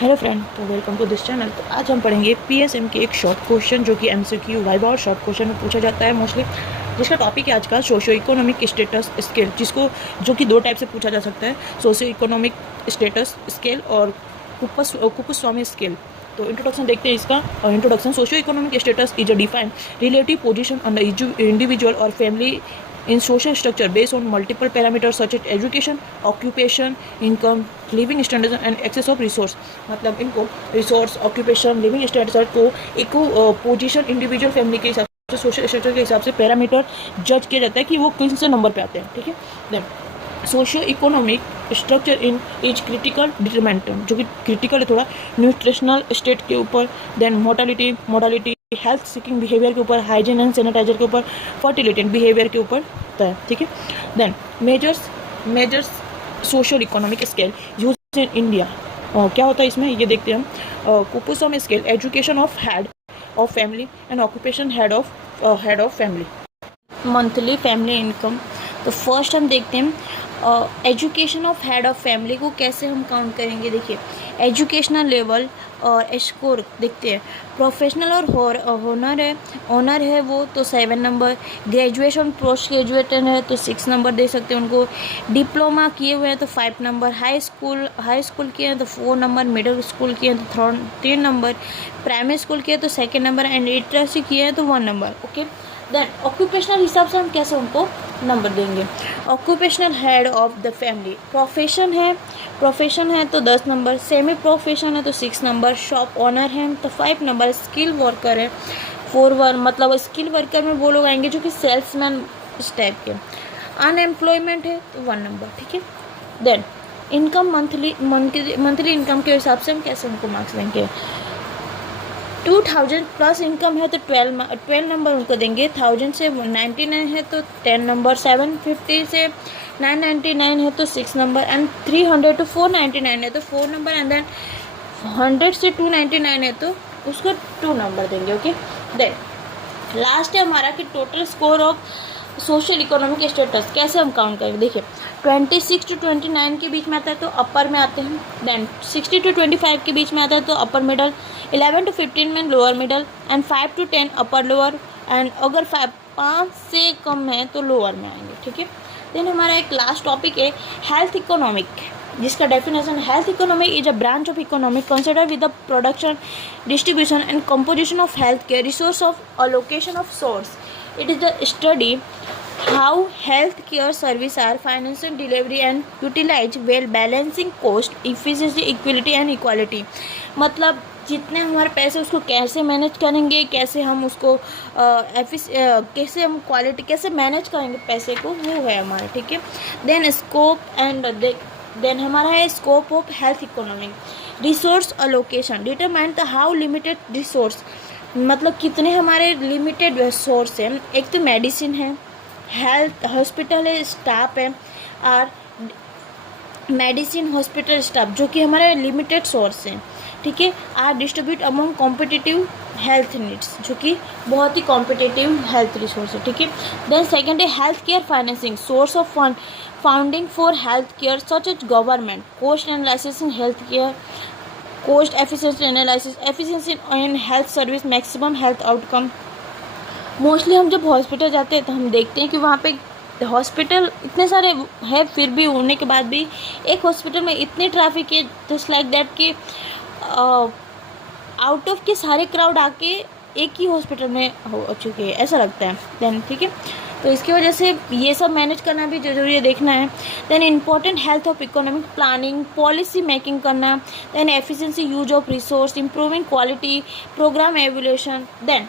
Hello friend, तो welcome to this channel. तो आज हम पढ़ेंगे पीएसएम के एक शॉर्ट क्वेश्चन जो कि एमसीक्यू वाइवा और शॉर्ट क्वेश्चन में पूछा जाता है मोस्टली, जिसका टॉपिक है आज का सोशियो इकोनॉमिक स्टेटस स्केल, जो कि दो टाइप से पूछा जा सकता है, सोशियो इकोनॉमिक स्टेटस स्केल और कुपुस्वामी स्केल। तो इंट्रोडक्शन देखते हैं इसका। और introduction: socio economic status is a defined relative position on the individual और family in social structure based on multiple parameters such as education, occupation, income, living standards and access of resource। मतलब इनको resource, occupation, living standard को एक position, individual, family के हिसाब से, social structure के हिसाब से पैरामीटर जज किया जाता है कि वो किन से नंबर पे आते हैं। ठीक है। Then socio economic structure in is critical determinant, जो कि क्रिटिकल है थोड़ा, न्यूट्रिशनल स्टेट के ऊपर, then modality, health seeking behaviour के ऊपर, हाइजीन एंड सैनिटाइजर के ऊपर, फर्टिलिटी एंड बिहेवियर के ऊपर है। ठीक है। Then measures social economic scale use in India. क्या होता है इसमें, ये देखते हैं हम। Kuppuswamy scale: education of head of family and occupation head of family, monthly family income. तो फर्स्ट हम देखते हैं education of head of family को कैसे हम काउंट करेंगे। देखिए, एजुकेशनल लेवल और स्कोर देखते हैं। प्रोफेशनल और ऑनर है वो तो 7 नंबर, ग्रेजुएशन पोस्ट ग्रेजुएटेड है तो 6 नंबर दे सकते हैं उनको, डिप्लोमा किए हुए हैं तो 5 नंबर, हाई स्कूल किए हैं तो 4 नंबर, मिडिल स्कूल किए हैं तो 3 नंबर, प्राइमरी स्कूल किए तो 2 नंबर एंड लिटरेसी किए हैं तो 1 नंबर। ओके। देन ऑक्यूपेशनल हिसाब से हम कैसे उनको नंबर देंगे। Occupational head of the family, profession है तो 10 नंबर, सेमी प्रोफेशन है तो 6 नंबर, शॉप ऑनर है तो 5 नंबर, स्किल वर्कर है 4 मतलब स्किल वर्कर में वो लोग आएंगे जो कि सेल्समैन इस टाइप के, अनएम्प्लॉयमेंट है तो 1 नंबर। ठीक है। देन इनकम मंथली इनकम के हिसाब से हम कैसे उनको मार्क्स देंगे। 2000 प्लस इनकम है तो 12 नंबर उनको देंगे, 1000 से 99 है तो 10 नंबर, 750 से 999 है तो 6 नंबर एंड 300 to 499 है तो 4 नंबर एंड देन 100 से 299 है तो उसको 2 नंबर देंगे। ओके। देन लास्ट है हमारा कि total score of social economic status कैसे हम काउंट करेंगे। देखिए, 26 to 29 के बीच में आता है तो अपर में आते हैं, देन 60 to 25 के बीच में आता है तो अपर मिडल, 11 to 15 में lower middle and 5 to 10 upper lower and अगर 5 से कम है तो लोअर में आएंगे। ठीक है। देन हमारा एक लास्ट टॉपिक है हेल्थ इकोनॉमिक, जिसका definition: health economic is a branch of economic consider with the production, distribution and composition of health care resource of allocation of source. It is the study how health care services are financed, delivery and utilized while balancing cost, efficiency, equity and equality। मतलब जितने हमारे पैसे उसको कैसे manage करेंगे, कैसे हम उसको कैसे हम क्वालिटी कैसे मैनेज करेंगे पैसे को, वो है हमारा। ठीक है। देन स्कोप एंड देन हमारा है scope of health economic, resource allocation determine the how limited resource, मतलब कितने हमारे लिमिटेड सोर्स है। एक तो मेडिसिन है, हेल्थ हॉस्पिटल है, स्टाफ है, और मेडिसिन हॉस्पिटल स्टाफ जो कि हमारे लिमिटेड सोर्स हैं। ठीक है। Are distribute among competitive health needs, जो कि बहुत ही कॉम्पिटिटिव हेल्थ रिसोर्स है। ठीक है। देन सेकेंड है health care financing, source of fund founding for health care such as government, cost analysis in health care, cost efficiency analysis, efficiency in health service, maximum health outcome. Mostly हम जब hospital जाते हैं तो हम देखते हैं कि वहाँ पे हॉस्पिटल इतने सारे हैं, फिर भी होने के बाद भी एक हॉस्पिटल में इतनी ट्रैफिक है, जस्ट लाइक दैट कि आउट ऑफ के सारे क्राउड आके एक ही हॉस्पिटल में हो चुके हैं, ऐसा लगता है। देन ठीक है, तो इसकी वजह से ये सब मैनेज करना भी जरूरी है, देखना है। Then important health of economic planning, policy making करना, then efficiency use of resource, improving quality, programme evaluation. Then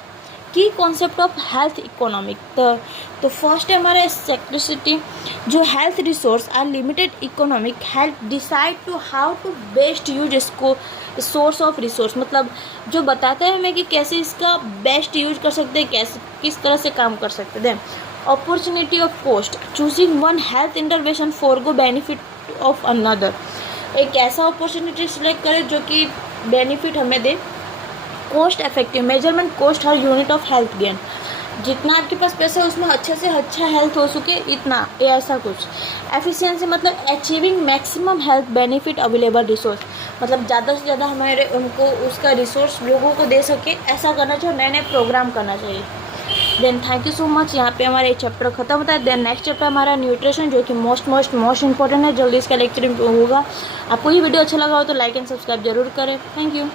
key concept of health economic, तो फर्स्ट है हमारा सेक्रेसिटी, जो health resource are limited economic help decide to how to best use इसको source of resource, मतलब जो बताता है हमें कि कैसे इसका बेस्ट यूज कर सकते हैं, कैसे किस तरह से काम कर सकते हैं। Then opportunity of cost, choosing one health intervention forgo benefit of another, एक ऐसा अपॉर्चुनिटी सिलेक्ट करें जो कि बेनिफिट हमें दे। कॉस्ट इफेक्टिव मेजरमेंट कॉस्ट हर यूनिट ऑफ हेल्थ गेन, जितना आपके पास पैसा है उसमें अच्छे से अच्छा हेल्थ हो सके इतना, ये ऐसा कुछ। एफिशिएंसी मतलब achieving maximum health benefit available resource, मतलब ज़्यादा से ज़्यादा हमारे उनको उसका रिसोर्स लोगों को दे सके, ऐसा करना चाहिए, नए नए प्रोग्राम करना चाहिए। Then thank you so much. यहाँ पे हमारा एक चैप्टर खत्म होता है। देन नेक्स्ट चैप्टर हमारा न्यूट्रिशन, जो कि मोस्ट इंपॉर्टेंट है। जल्दी इसका लेक्चर होगा। आपको ये वीडियो अच्छा लगा हो तो लाइक एंड सब्सक्राइब जरूर करें। Thank you.